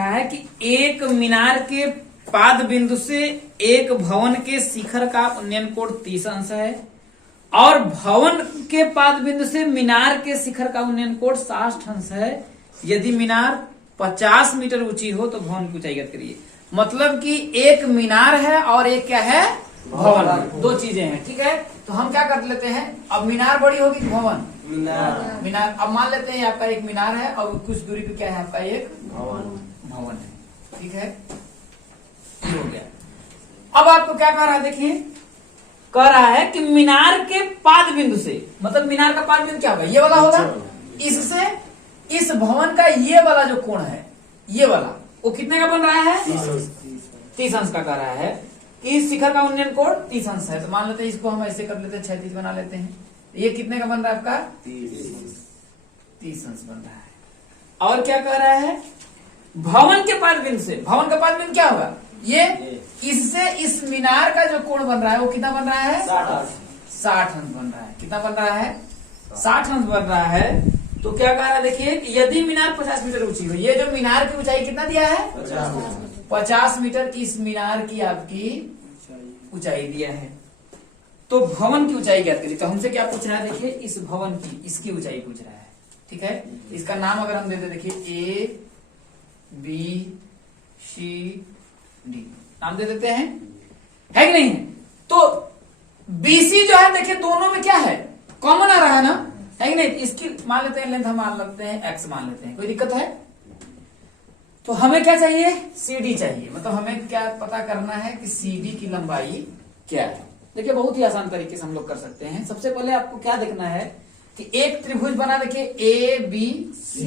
रहा है कि एक मीनार के पाद बिंदु से एक भवन के शिखर का उन्नयन कोण 30 अंश है और भवन के पाद बिंदु से मीनार के शिखर का उन्नयन कोण 60 अंश है। यदि मीनार 50 मीटर ऊंची हो तो भवन की ऊंचाई ज्ञात करिए। मतलब कि एक मीनार है और एक क्या है, भवन, दो चीजें हैं। ठीक है, तो हम क्या कर लेते हैं, अब मीनार बड़ी होगी कि भवन, मीनार। अब मान लेते हैं आपका एक मीनार है और कुछ दूरी पे क्या है आपका एक भवन है। ठीक है, ये हो गया। अब आपको क्या कह रहा है, देखिए कह रहा है कि मीनार के पाद बिंदु से, मतलब मीनार का पाद बिंदु क्या होगा, ये वाला होगा। इससे इस भवन का ये वाला जो कोण है, ये वाला, वो कितने का बन रहा है, 30 अंश का कह रहा है कि इस शिखर का उन्नयन कोण 30 अंश है। तो मान लेते हैं इसको हम ऐसे कर लेते हैं, 36 बना लेते हैं। ये कितने का बन रहा है आपका, 30 अंश बन रहा है। और क्या कह रहा है, भवन के पाद बिंदु से, भवन का पाद बिंदु क्या होगा, ये इससे इस मीनार का जो कोण बन रहा है वो कितना बन रहा है, 60 अंश बन रहा है। कितना बन रहा है, 60 अंश बन रहा है। तो क्या कह रहा है, देखिए यदि मीनार 50 मीटर ऊंची हो, ये जो मीनार की ऊंचाई कितना दिया है, 50 मीटर इस मीनार की आपकी ऊंचाई दिया है। तो भवन की ऊंचाई ज्ञात करिए। तो हमसे क्या पूछ रहा है, देखिए इस भवन की, इसकी ऊंचाई पूछ रहा है। ठीक है, इसका नाम अगर हम देते, देखिए ए बी सी डी नाम दे देते हैं, है कि नहीं है। तो बीसी जो है, देखिए दोनों में क्या है, कॉमन आ रहा है ना, है कि नहीं। इसकी मान लेते हैं लेंथ, हम मान लेते हैं एक्स मान लेते हैं, कोई दिक्कत है। तो हमें क्या चाहिए, सीडी चाहिए। मतलब हमें क्या पता करना है कि सीडी की लंबाई क्या है। देखिए बहुत ही आसान तरीके से हम लोग कर सकते हैं। सबसे पहले आपको क्या देखना है कि एक त्रिभुज बना, देखिए ए बी सी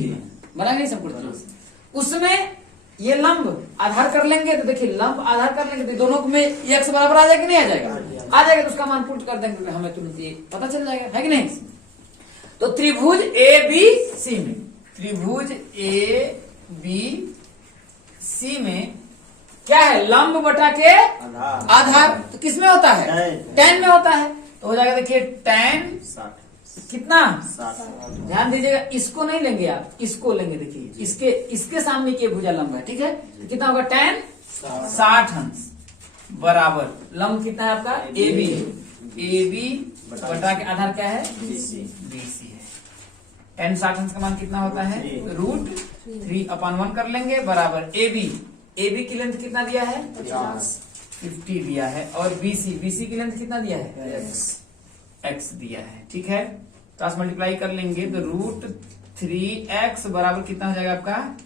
बना नहीं संपूर्ण त्रिभुज, उसमें ये लंब आधार कर लेंगे। तो देखिए लंब आधार कर लेंगे तो दोनों में एक्स बराबर आ जाएगा, नहीं आ जाएगा, आ जाएगा। तो उसका मान पुट कर देंगे, हमें तुरंत ये पता चल जाएगा, है कि नहीं। तो त्रिभुज ए बी सी में, त्रिभुज ए बी सी में क्या है, लंब बटा के आधार। तो किसमें होता है, tan में होता है। तो हो जाएगा, देखिए tan कितना, ध्यान दीजिएगा, इसको नहीं लेंगे आप, इसको लेंगे। देखिए इसके सामने की भुजा लंब है, ठीक है। तो कितना होगा, tan 60 अंश बराबर लंब कितना है आपका, ए बी बटा के आधार क्या है, बीसी है। tan 60 अंश का मान कितना होता है, √3/1 कर लेंगे बराबर ए बी की लेंथ कितना दिया है, 50 दिया है। और बीसी की लेंथ कितना दिया है, x दिया है। ठीक है, क्रॉस मल्टीप्लाई कर लेंगे तो √3x बराबर कितना हो जाएगा आपका,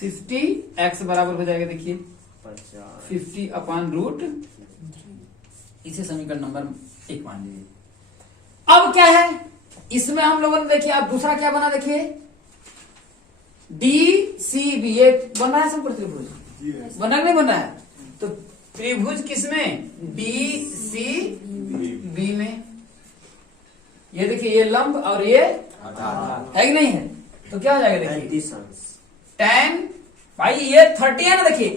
50x बराबर हो जाएगा, देखिए 50/√। इसे समीकरण नंबर 1 मान लीजिए। अब क्या है, इसमें हम लोगों ने देखिए, आप दूसरा क्या बना, देखिए DCB, ये बन रहा है संपूर्ण त्रिभुज, बना नहीं बन रहा है। तो त्रिभुज किसमें, DCB में। ये देखिए ये लंब और ये है कि नहीं है। तो क्या हो जाएगा, देखिए tan, भाई ये 30 है ना। देखिए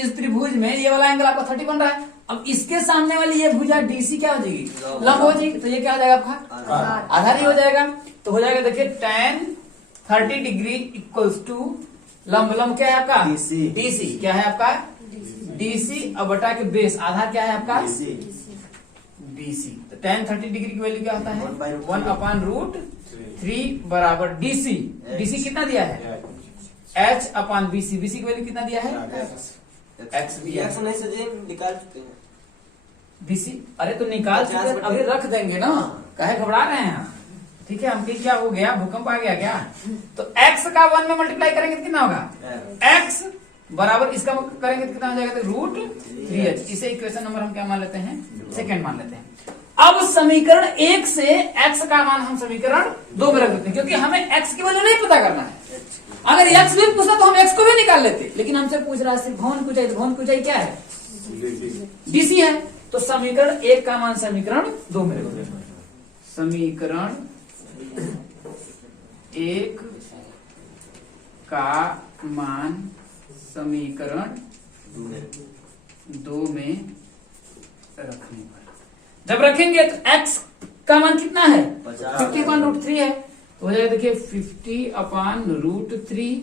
इस त्रिभुज में ये वाला एंगल आपका 30 बन रहा है। अब इसके सामने वाली ये भुजा DC क्या हो जाएगी, लंब हो जाएगी। तो ये क्या हो जाएगा आपका, आधार ही हो जाएगा। तो हो जाएगा, देखिए tan 30 डिग्री इक्वल्स टू लंब क्या है आपका, DC क्या है आपका, DC अब बटा के बेस आधार क्या है आपका, BC। तो tan 30 डिग्री की वैल्यू क्या होता है, 1/√3 बराबर DC कितना दिया है, H/BC। BC की वैल्यू कितना दिया है, x दिया है। नहीं सजे निकाल चुके हैं BC, अरे तो निकाल चुके हैं, अभी रख देंगे ना, काहे घबरा रहे हैं। ठीक है, हमके क्या हो गया, भूकंप आ गया क्या। तो x का 1 में मल्टीप्लाई करेंगे तो कितना होगा, x बराबर इसका करेंगे तो कितना हो जाएगा, √3h। इसे इक्वेशन नंबर हम क्या मान लेते हैं, सेकंड मान लेते हैं। अब समीकरण 1 से x का मान हम समीकरण 2 में रख देते हैं, क्योंकि हमें x की वैल्यू नहीं पता करना है। अगर x भी पूछता तो हम x को भी निकाल लेते, लेकिन हमसे पूछ रहा है सिर्फ भवन की ऊंचाई। भवन की ऊंचाई क्या है, DC है। तो समीकरण 1 का मान समीकरण 2 में रख देते हैं। समीकरण 1 का मान समीकरण 2 में रखने पर, जब रखेंगे तो x का मान कितना है, 50/√3 है। तो हो जाएगा, देखिए 50/√3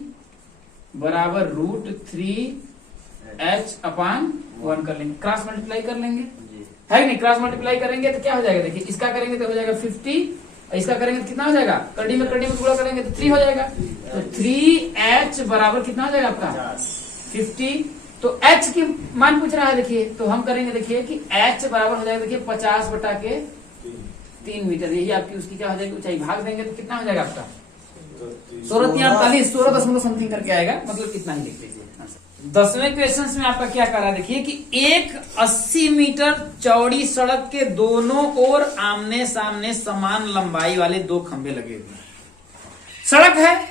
बराबर √3h/1 कर लेंगे, क्रॉस मल्टीप्लाई कर लेंगे, है कि नहीं? क्रॉस मल्टीप्लाई करेंगे तो क्या हो जाएगा, देखिए इसका करेंगे तो हो जाएगा 50, इसका करेंगे तो कितना हो जाएगा, कड़ी में गुणा करेंगे तो 3 हो जाएगा, तो 3h बराबर कितना हो जाएगा आपका 50। तो h की मान पूछ रहा है, देखिए तो हम करेंगे, देखिए कि h बराबर हो जाएगा, देखिए 50/3 मीटर, यही आपकी उसकी क्या हो जाएगी ऊंचाई, भाग देंगे तो कितना हो जाएगा आपका 16 समथिंग करके आएगा, मतलब कितना ही लिख लीजिए। 10वें क्वेश्चन में आपका क्या कर रहा है, देखिए कि एक 80 मीटर चौड़ी सड़क के दोनों ओर आमने सामने समान लंबाई वाले 2 खंभे लगे हुए हैं। सड़क है,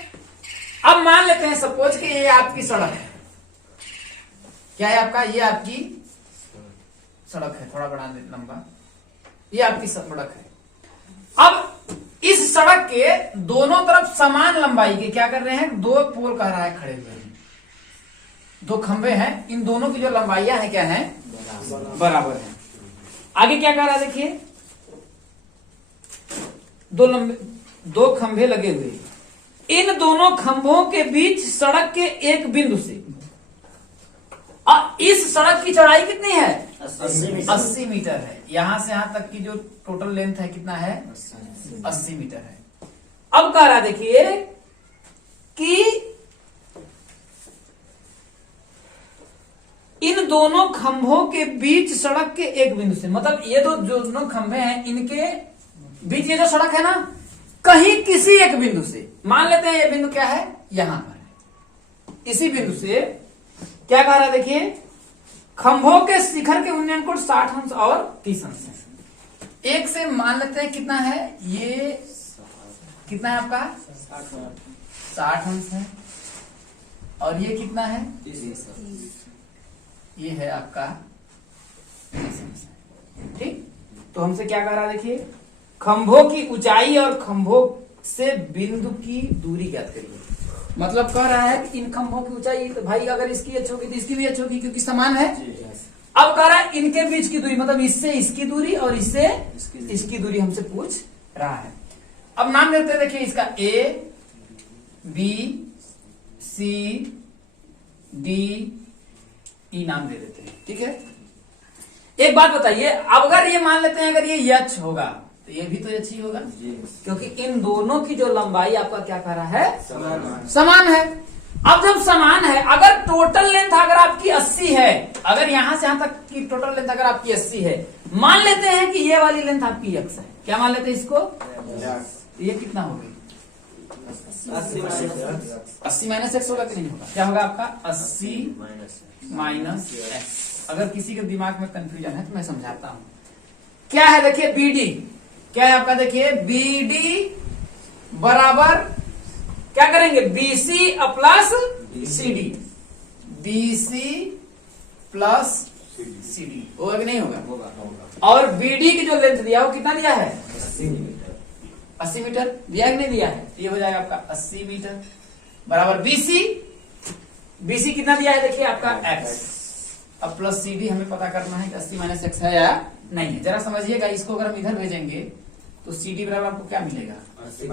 अब मान लेते हैं सपोज कि ये आपकी सड़क है, क्या है आपका, ये आपकी सड़क है, थोड़ा बढ़ा दे लंबा, ये आपकी सड़क है। अब इस सड़क के दोनों तरफ समान लंबाई के क्या कर रहे हैं, 2 पोल कह रहा है खड़े हुए हैं, 2 खंभे हैं, इन दोनों की जो लंबाइयां है क्या है, बराबर है। आगे क्या कह रहा है, देखिए 2 खंभे लगे हुए, इन दोनों खंभों के बीच सड़क के एक बिंदु से, इस सड़क की चौड़ाई कितनी है 80 मीटर है, यहां से यहां तक की जो टोटल लेंथ है कितना है 80 मीटर है। अब कह रहा देखिए कि इन दोनों खंभों के बीच सड़क के एक बिंदु से, मतलब ये जो दोनों खंभे हैं इनके बीच ये जो सड़क है ना, कहीं किसी एक बिंदु से, मान लेते हैं ये बिंदु क्या है यहां पर है, इसी बिंदु से क्या कह रहा है, देखिए खंभों के शिखर के उन्नयन कोण 60 अंश और 30 अंश है। एक से मान लेते हैं कितना है, ये कितना है आपका 60 अंश है, और ये कितना है 30, ये है आपका 30 अंश, ठीक। तो हमसे क्या कह रहा है, देखिए खंभों की ऊंचाई और खंभों से बिंदु की दूरी ज्ञात करिए। मतलब कह रहा है कि इन खंभों की ऊंचाई, तो भाई अगर इसकी h होगी तो इसकी भी h होगी क्योंकि समान है। अब कह रहा है इनके बीच की दूरी, मतलब इससे इसकी दूरी और इससे इसकी दूरी हमसे पूछ रहा है। अब नाम देते हैं, देखिए इसका A B C D E नाम दे देते हैं, ठीक है। एक बात बताइए, अब अगर ये मान लेते हैं अगर ये h होगा तो ये भी तो h ही होगा, क्योंकि इन दोनों की जो लंबाई आपका क्या कह रहा है समान है। अब जब समान है, अगर टोटल लेंथ अगर आपकी 80 है, अगर यहां से यहां तक की टोटल लेंथ अगर आपकी 80 है, मान लेते हैं कि ये वाली लेंथ आपकी x है, क्या मान लेते हैं इसको, ये कितना हो गई 80 माइनस x होगा कि नहीं होगा, क्या होगा आपका 80 माइनस x। अगर किसी के दिमाग में कंफ्यूजन है तो मैं समझाता हूं। क्या है, देखिए BD क्या है आपका, देखिए BD बराबर क्या करेंगे BC plus CD, BC plus CD होगा कि नहीं होगा, और BD की जो लेंथ दिया वो कितना दिया है 80 मीटर दिया कि नहीं दिया है, ये हो जाएगा आपका 80 मीटर बराबर BC कितना दिया है, देखिए आपका x। अब प्लस CD हमें पता करना है कि 80 माइनस x है या नहीं है। जरा समझिएगा, इसको अगर हम इधर भेजेंगे तो CD बराबर आपको क्या मिलेगा 80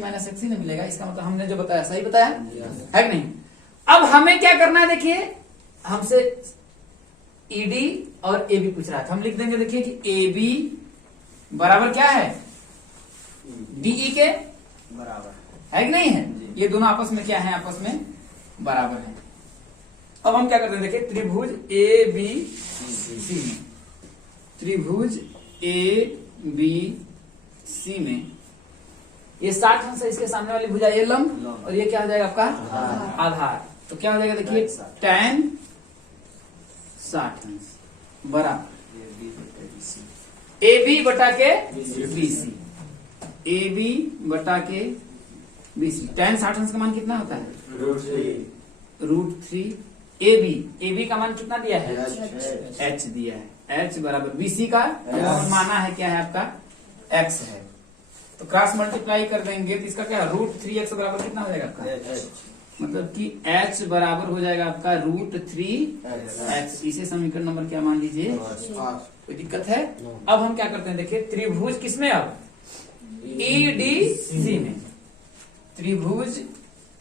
माइनस x ही नहीं मिलेगा। इसका मतलब हमने जो बताया सही बताया है कि नहीं। अब हमें क्या करना है, देखिए हमसे ED और AB पूछ रहा है, हम लिख देंगे देखिए कि AB बराबर क्या है DE के बराबर है कि नहीं है। ये दोनों आपस में क्या है, आपस में बराबर है। अब हम क्या करते हैं, देखिए त्रिभुज ABC में, त्रिभुज ABC में ये 60 अंश है, इसके सामने वाली भुजा ये लंब और ये क्या हो जाएगा आपका आधार। तो क्या हो जाएगा, देखिए tan 60 अंश बराबर AB बटा के BC, AB बटा के BC। tan 60 अंश का मान कितना होता है √3। AB का मान कितना दिया है h दिया है, h बराबर BC का माना है क्या है आपका x है, तो क्रॉस मल्टीप्लाई कर देंगे तो इसका क्या √3x बराबर कितना हो जाएगा आपका मतलब कि h बराबर हो जाएगा आपका √3x। इसे समीकरण नंबर क्या मान लीजिए, कोई दिक्कत है। अब हम क्या करते हैं, देखिए त्रिभुज किसमें, अब EDC में, त्रिभुज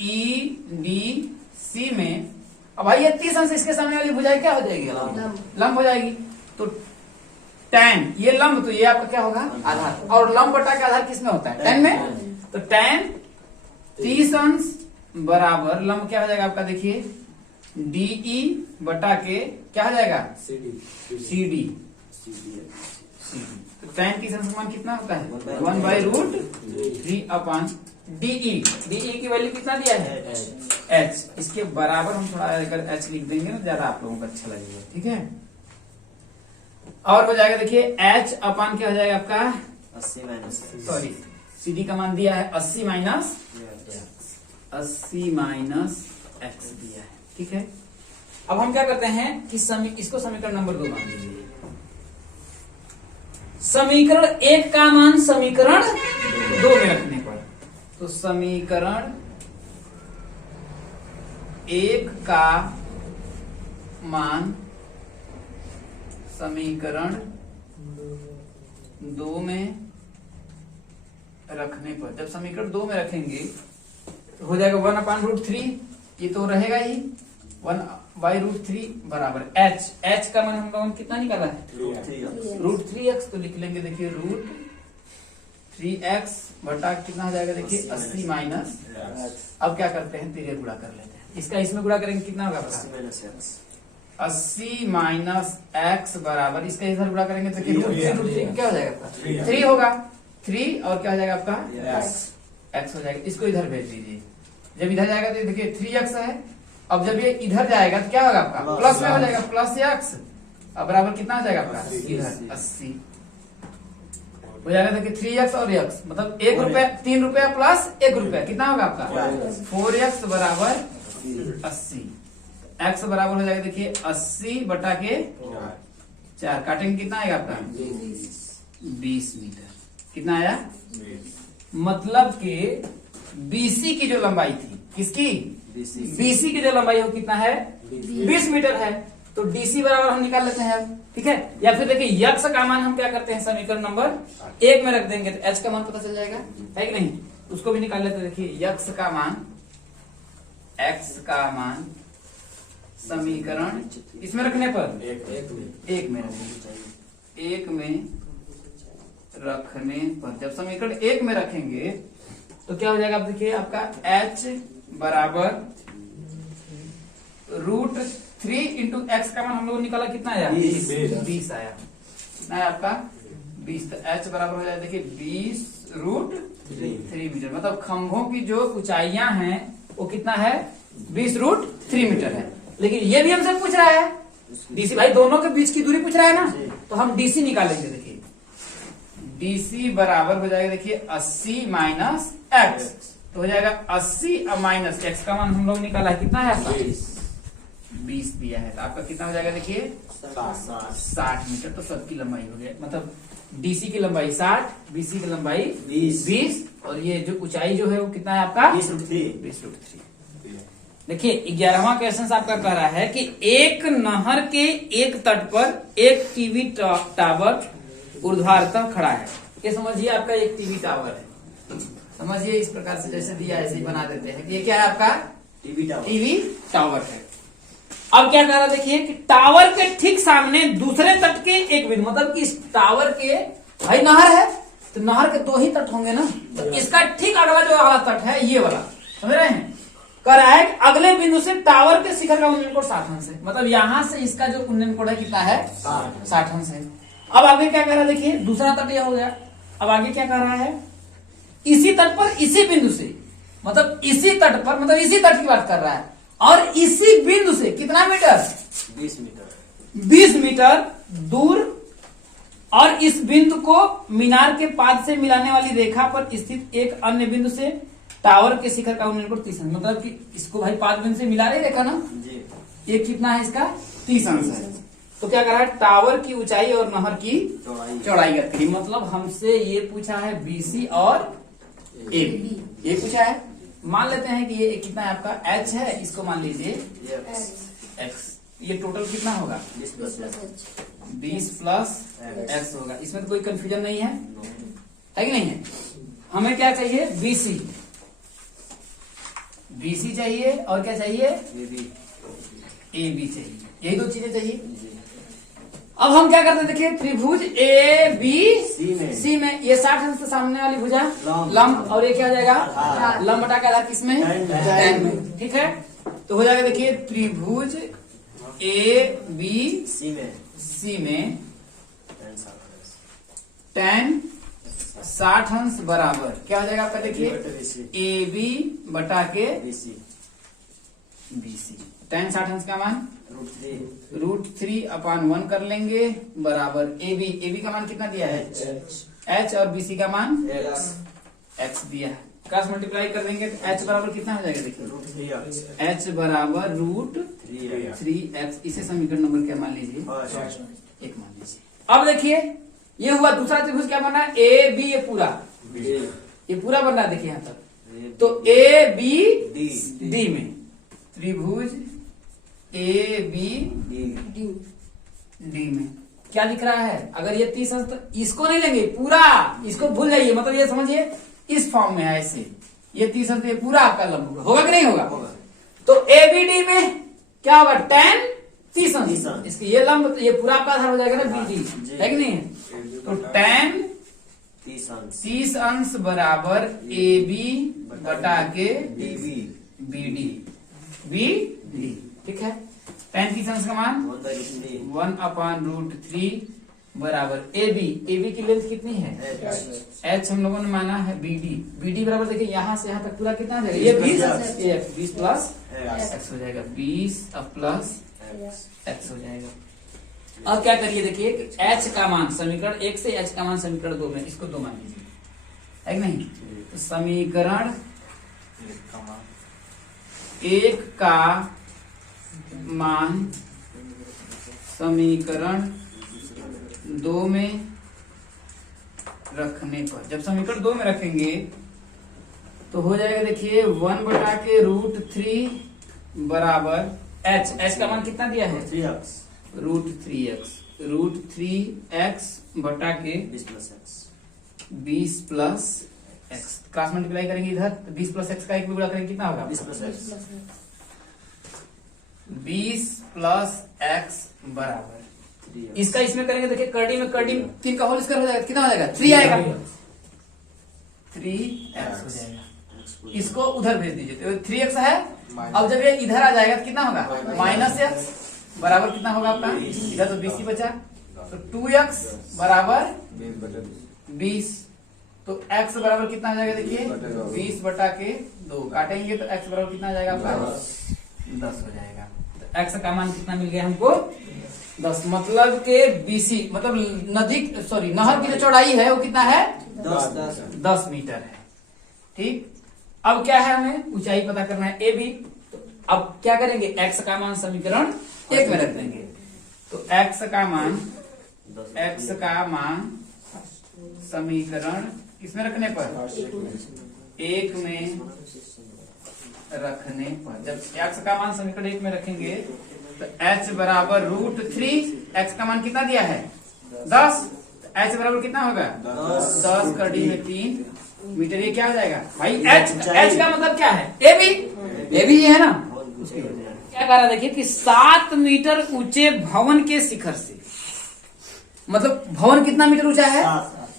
EDC सी में, अब भाई ये 30 अंश इसके सामने वाली भुजाएं क्या हो जाएगी? लंब हो जाएगी। तो tan, ये लंब तो ये आपका क्या होगा? आधार। और लंब बटा के आधार किसमें होता है? tan में। तो tan 30 अंश बराबर लंब क्या हो जाएगा आपका? देखिए DE बटा के क्या हो जाएगा? CD। तो tan 30 अंश मान कितना होता है? 1/√3 अपन DE। DE की वैल्यू कितना दिया है? H। इसके बराबर हम थोड़ा अगर H लिख देंगे ना, ज्यादा आप लोगों को अच्छा लगेगा। ठीक है, और हो जाएगा देखिए H अपन क्या हो जाएगा आपका? 80 माइनस, सॉरी CD का मान दिया है 80 माइनस x दिया है। ठीक है, अब हम क्या करते हैं कि इसको समीकरण नंबर 2 मान लीजिए। समीकरण 1 का मान समीकरण 2 में रखने पर, तो समीकरण 1 का मान समीकरण 2 में रखने पर, जब समीकरण 2 में रखेंगे तो हो जाएगा 1/√3, ये तो रहेगा ही 1/√3 बराबर h का मान हम लोगों ने कितना निकाला है? √3x। तो लिख लेंगे देखिए √3x बटा कितना हो जाएगा? देखिए 80 माइनस। अब क्या करते हैं? तिरे गुणा कर लेते हैं। इसका इसमें गुणा करेंगे कितना होगा? 80 माइनस x बराबर, इसका इधर गुणा करेंगे तो √3 क्या हो जाएगा? 3 होगा। 3 और क्या हो जाएगा आपका? x हो जाएगा। इसको इधर भेज दीजिए। जब इधर जाएगा तो देखिए 3x है। अब जब ये इधर जाएगा तो क्या होगा आपका? प्लस में हो जाएगा, प्लस x। अब बराबर कितना हो जाएगा आपका? इधर 80 हो जाएगा। देखिए 3x और x मतलब 1 रुपया, 3 रुपया प्लस 1 रुपया, कितना होगा आपका? 4x बराबर 80। x बराबर हो जाएगा देखिए 80 बटा के 4, काटेंगे कितना आएगा आपका? 20 मीटर। कितना आया? मतलब कि BC की जो लंबाई थी, किसकी? BC की जो लंबाई हो कितना है? 20 मीटर है। तो DC बराबर हम निकाल लेते हैं अब। ठीक है, या फिर देखिए x का मान हम क्या करते हैं? समीकरण नंबर 1 में रख देंगे तो h का मान पता चल जाएगा, है कि नहीं? उसको भी निकाल लेते हैं। देखिए x का मान समीकरण इसमें रखने पर 1 में रखेंगे। 1 में रखने पर, जब समीकरण 1 में रखेंगे तो क्या हो जाएगा? आप देखिए आपका h बराबर √3 इंटू x का मान हम लोग निकाला, कितना आया? 20 आया। कितना है आपका? 20। तो h बराबर हो जाएगा देखिए 20√3 मीटर। मतलब खंभों की जो ऊंचाइयां हैं वो कितना है? 20√3 मीटर है। लेकिन ये भी हमसे पूछ रहा है DC, भाई दोनों के बीच की दूरी पूछ रहा है ना, तो हम DC निकालेंगे। देखिए DC बराबर हो जाएगा देखिए 80 माइनस x। तो हो जाएगा 80 माइनस x का मान हम लोग निकाला है, कितना है आपका? 20 दिया है। तो आपका कितना हो जाएगा? देखिए 60 मीटर। तो सबकी लंबाई हो गया, मतलब DC की लंबाई 60, BC की लंबाई 20 और ये जो ऊंचाई जो है वो कितना है आपका? 20√3। देखिए 11वां क्वेश्चन आपका कह रहा है कि एक नहर के एक तट पर एक टीवी टावर ऊर्ध्वाधर खड़ा है। ये समझिए आपका एक टीवी टावर है। समझिए इस प्रकार से जैसे दिया ऐसे ही बना देते हैं। ये क्या है आपका? टीवी टावर है। अब क्या कह रहा है? देखिए कि टावर के ठीक सामने दूसरे तट के एक बिंदु, मतलब इस टावर के, भाई नहर है तो नहर के 2 ही तट होंगे ना, तो इसका ठीक अगला जो वाला तट है ये वाला, समझ रहे हैं? कह रहा है अगले बिंदु से टावर के शिखर का उन्नयन कोण 60 अंश है। मतलब यहां से इसका जो उन्नयन कोण है कितना है? 60 अंश है। अब आगे क्या कह रहा है? देखिए दूसरा तट यह हो गया। अब आगे क्या कह रहा है? इसी तट पर इसी बिंदु से, मतलब इसी तट पर, मतलब इसी तट की बात कर रहा है, और इसी बिंदु से कितना मीटर? 20 मीटर दूर, और इस बिंदु को मीनार के पाद से मिलाने वाली रेखा पर स्थित एक अन्य बिंदु से टावर के शिखर का उन्नयन कोण 30 अंश। मतलब कि इसको भाई पाद बिंदु से मिला रही रेखा ना, ये कितना है इसका? 30 अंश है। तो क्या कर रहा है? टावर की ऊंचाई और नहर की चौड़ाई करती है। मतलब हमसे ये पूछा है BC और AB, ये पूछा है। मान लेते हैं कि ये कितना है आपका? H है, इसको मान लीजिए X। ये टोटल कितना होगा? 20 प्लस X होगा। इसमें तो कोई कंफ्यूजन नहीं है कि नहीं है? हमें क्या चाहिए? BC BC चाहिए और क्या चाहिए, AB AB चाहिए, यही दो चीजें चाहिए। अब हम क्या करते हैं, देखिए त्रिभुज ABC में ये 60 अंश से सामने वाली भुजा लंब, और ये क्या हो जाएगा लंब बटा के आधार किसमें, tan में। ठीक है, तो हो जाएगा देखिए त्रिभुज ABC में tan 60 अंश बराबर क्या हो जाएगा आपका, देखिए AB बटा के BC। tan 60 अंश का मान √3/1 कर लेंगे बराबर AB का मान कितना दिया है H, और BC का मान X दिया है। क्रॉस मल्टीप्लाई कर देंगे तो H बराबर कितना हो जाएगा, देखिए H बराबर √3x। इसे समीकरण नंबर क्या मान लीजिए, 1 मान लीजिए। अब देखिए ये हुआ दूसरा त्रिभुज, क्या बन रहा है AB, ये पूरा बन रहा है, देखिए यहाँ तक। तो ABD में त्रिभुज ABD में क्या लिख रहा है, अगर ये 30 अंश, तो इसको नहीं लेंगे पूरा, इसको भूल जाइए, मतलब ये समझिए इस फॉर्म में है ऐसे, ये 30 अंश ये पूरा आपका लंब होगा कि नहीं होगा। तो ABD में क्या होगा tan 30 अंश, इसके ये लंब, तो ये पूरा आपका आधार हो जाएगा ना BD, है कि नहीं है। तो tan 30 अंश बराबर AB बटा के BD। ठीक है, tan 30 अंश का मान 1/√3 बराबर AB की लेंथ कितनी है H, हम लोगों ने माना है BD बराबर देखिए यहाँ से यहाँ तक पूरा कितना हो जाएगा, ये 20 प्लस x हो जाएगा, 20 प्लस x हो जाएगा। अब क्या करिए, देखिए H का मान समीकरण 1 से H का मान समीकरण 2 में, इसको 2 मान लीजिए, है कि नहीं। तो समीकरण 1 का मान समीकरण 2 में रखने पर, जब समीकरण 2 में रखेंगे तो हो जाएगा देखिए 1 बटा के √3 बराबर H का मान कितना दिया है √3x बटा के 20 प्लस x। क्रॉस मल्टीप्लाई करेंगे इधर, तो 20 प्लस x का एक भी गुणा करेंगे कितना होगा 20 प्लस x बराबर, इसका इसमें करेंगे देखिए कर्डिंग 3 का होल स्क्वायर हो जाएगा, कितना हो जाएगा 3 आएगा, 3x हो जाएगा। इसको उधर भेज दीजिए, तो 3x है। अब जब ये इधर आ जाएगा तो कितना होगा -x बराबर कितना होगा आपका, इधर तो 20 ही बचा, तो 2x बराबर 20। तो x बराबर कितना हो जाएगा, देखिए 20 बटा के 2 काटेंगे तो x बराबर कितना आ जाएगा आपका 10 हो जाएगा। तो x का मान कितना मिल गया हमको 10, मतलब के BC मतलब नहर की जो चौड़ाई है वो कितना है 10 मीटर है। ठीक, अब क्या है, हमें ऊंचाई पता करना है AB। तो अब क्या करेंगे, x का मान समीकरण 1 में रख देंगे, तो x का मान समीकरण किसमें रखने पर 1 में रखने पर, जब x का मान समीकरण 1 में रखेंगे तो h बराबर √3, x का मान कितना दिया है 10, h बराबर कितना होगा 10 कर्डी में 3 मीटर, ये क्या हो जाएगा भाई h का मतलब क्या है AB है ना। क्या कह रहा है देखिए कि 7 मीटर ऊंचे भवन के शिखर से, मतलब भवन कितना मीटर ऊंचा है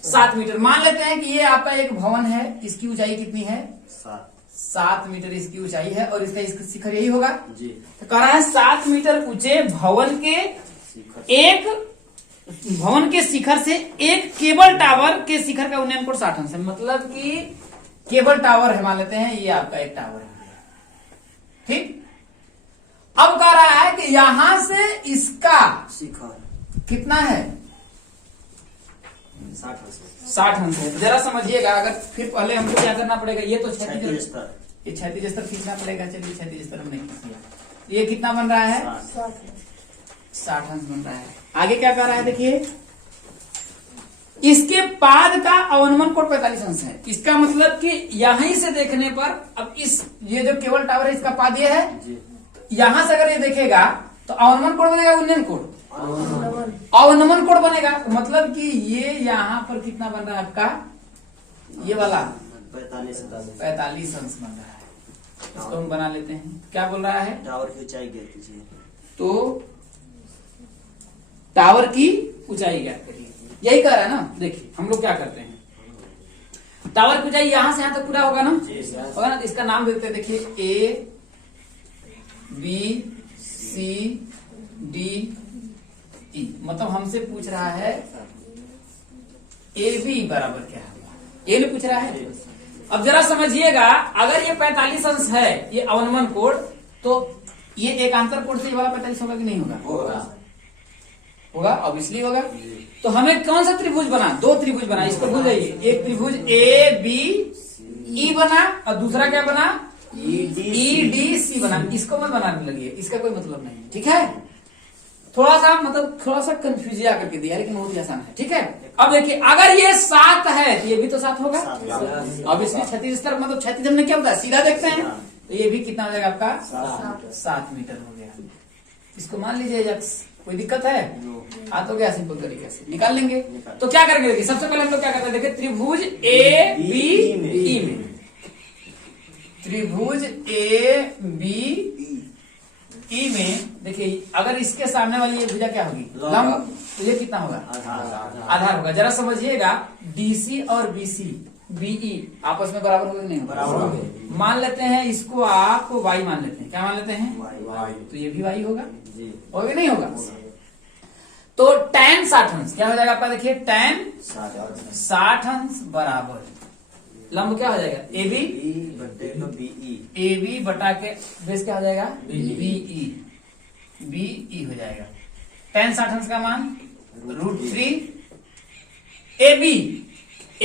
7 मीटर। मान लेते हैं कि ये आपका एक भवन है, इसकी ऊंचाई कितनी है 7 मीटर इसकी ऊंचाई है, और इसका शिखर यही होगा जी। तो कह रहा है 7 मीटर ऊंचे भवन के शिखर से एक केबल टावर के शिखर का उन्नयन कोण 60 अंश है, मतलब कि केबल टावर है, मान लेते हैं ये आपका एक टावर है। ठीक, अब कह रहा है कि यहां से इसका शिखर कितना है 60 अंश है। जरा समझिएगा, अगर फिर पहले हमको क्या करना पड़ेगा, ये तो क्षैतिज स्तर खींचना पड़ेगा। चलिए क्षैतिज स्तर हमने खींच लिया, ये कितना बन रहा है 60 अंश बन रहा है। आगे क्या कह रहा है देखिए, इसके पाद का अवनमन कोण 45 अंश है। इसका मतलब कि यहीं से देखने पर, अब ये जो केबल टावर है इसका पाद ये है, यहां से अगर ये देखेगा तो अवनमन कोण बनेगा उन्नयन कोण, अवनमन कोण बनेगा, मतलब कि ये यहाँ पर कितना बन रहा है आपका, ये वाला 45 अंश बन रहा है। इसको हम बना लेते हैं। क्या बोल रहा है? टावर की ऊंचाई ज्ञात कीजिए। तो टावर की ऊंचाई ज्ञात करिए, यही कह रहा है ना। देखिए हम लोग क्या करते हैं, टावर की ऊंचाई यहां से यहां तक पूरा होगा ना, होगा ना। तो इसका नाम देते हैं, देखिए A B C D E. मतलब हमसे पूछ रहा है ए बी बराबर क्या होगा, ये नहीं पूछ रहा है। अब जरा समझिएगा, अगर ये 45 अंश है, ये अवनमन कोण, तो ये एक आंतर कोण से ये वाला 45 होगा कि नहीं होगा? होगा, ऑब्वियसली होगा। तो हमें कौन सा त्रिभुज बना? दो त्रिभुज बना, इसको भूल जाइए। एक त्रिभुज ए बी ई बना और दूसरा क्या बना? ई डी सी बना। इसको मत बनाने लगिए, इसका कोई मतलब नहीं, ठीक है। थोड़ा सा कंफ्यूजिया करके दिया, लेकिन बहुत ही आसान है, ठीक है। अब देखिए, अगर ये 7 है तो ये भी तो 7 होगा। अब इसमें 36 तरफ, मतलब 36 हमने क्या बताया, सीधा देखते हैं। तो ये भी कितना हो जाएगा आपका? 7 मीटर हो गया। इसको मान लीजिए यक्स, कोई दिक्कत है? हाँ, तो क्या सिंपल तरीके से निकाल लेंगे। तो क्या करेंगे, देखिए सबसे पहले हम लोग क्या करते हैं, देखिए त्रिभुज ए बी ई में, त्रिभुज ए बी ई में देखिए, अगर इसके सामने वाली ये भुजा क्या होगी? लंब। तो ये कितना होगा? आधार होगा। जरा समझिएगा, डीसी और बीसी बीई आपस में बराबर होगा नहीं? बराबर। मान लेते हैं इसको, आप वाई मान लेते हैं। क्या मान लेते हैं? तो ये भी वाई होगा, होगा नहीं होगा? तो tan 60 अंश क्या हो जाएगा आपका? देखिए tan 60 अंश बराबर लंब क्या हो जाएगा? ए बी बटा के बेस क्या हो जाएगा? बीई, बीई हो जाएगा। tan 60 अंश का मान √3 ए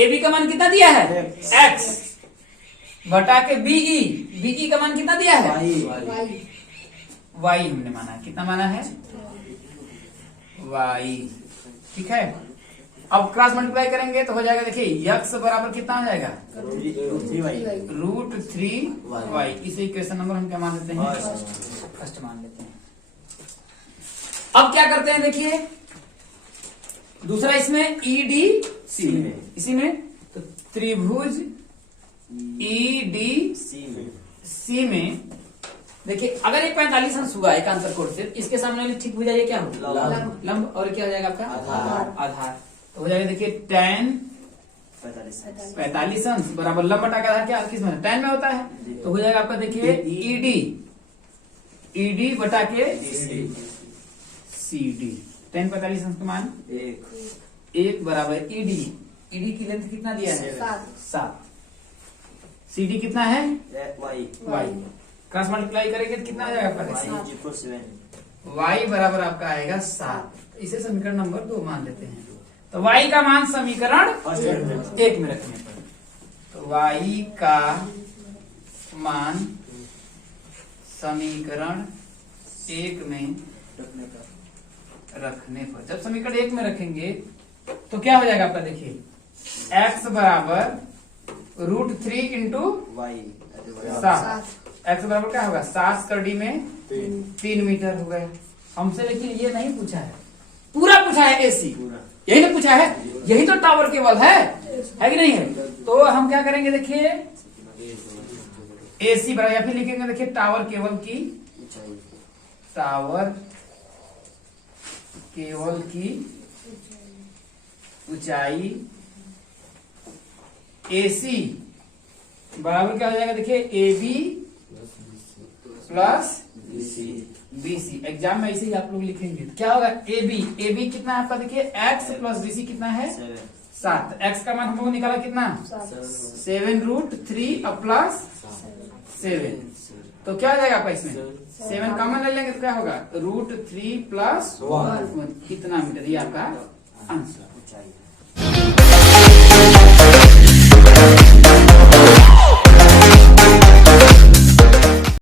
बी का मान कितना दिया है? x बटा के बीई का मान कितना दिया है? y हमने माना है। कितना माना है? y, ठीक है। अब क्रॉस मल्टीप्लाई करेंगे तो हो जाएगा, देखिए x बराबर कितना हो जाएगा? √3y। इसे इक्वेशन नंबर हम क्या मान लेते हैं? फर्स्ट मान लेते हैं। अब क्या करते हैं, देखिए दूसरा इसमें ई डी सी में, इसी में तो त्रिभुज ई डी सी में देखिए, अगर ये 45 अंश हुआ एक आंतर कोण से, इसके सामने ठीक हो जाएगा क्या हो? लंब। और क्या हो जाएगा आपका? आधार। तो हो जाएगा, देखिए tan 45 अंश बराबर लंब बटा का आधार क्या किस में? tan में होता है। तो हो जाएगा आपका, देखिए ईडी बटा के CD। tan 45 अंश का मान 1 बराबर ईडी की लेंथ कितना दिया है? 7। CD कितना है? y। क्रॉस मल्टीप्लाई करेंगे तो कितना आ जाएगा आपका? y बराबर आपका आएगा 7। इसे समीकरण नंबर 2 मान लेते हैं। तो y का मान समीकरण 1 में रखने पर, तो y का मान समीकरण 1 में रखने पर, जब समीकरण 1 में रखेंगे तो क्या हो जाएगा आपका? देखिए x बराबर √3 इंटू 7। x बराबर क्या होगा? 7 कड़ी में 3 मीटर हो गए हमसे। लेकिन ये नहीं पूछा है, पूरा पूछा है एसी, यही नहीं पूछा है। यही तो टावर केबल है कि नहीं है? तो हम क्या करेंगे, देखिए एसी बराबर, या फिर लिखेंगे देखिए टावर केबल की ऊंचाई एसी बराबर क्या हो जाएगा? देखिए A B plus BC. Exam में ऐसे ही आप लोग लिखेंगे तो क्या होगा? ए बी कितना है आपका? देखिए x प्लस बीसी कितना है? 7। x का मान हम लोग निकाला कितना? 7 √3 प्लस 7। तो क्या हो जाएगा आपका? इसमें 7 कॉमन ले लेंगे तो क्या होगा? √3 प्लस 1। कितना मीटर? ये आपका आंसर।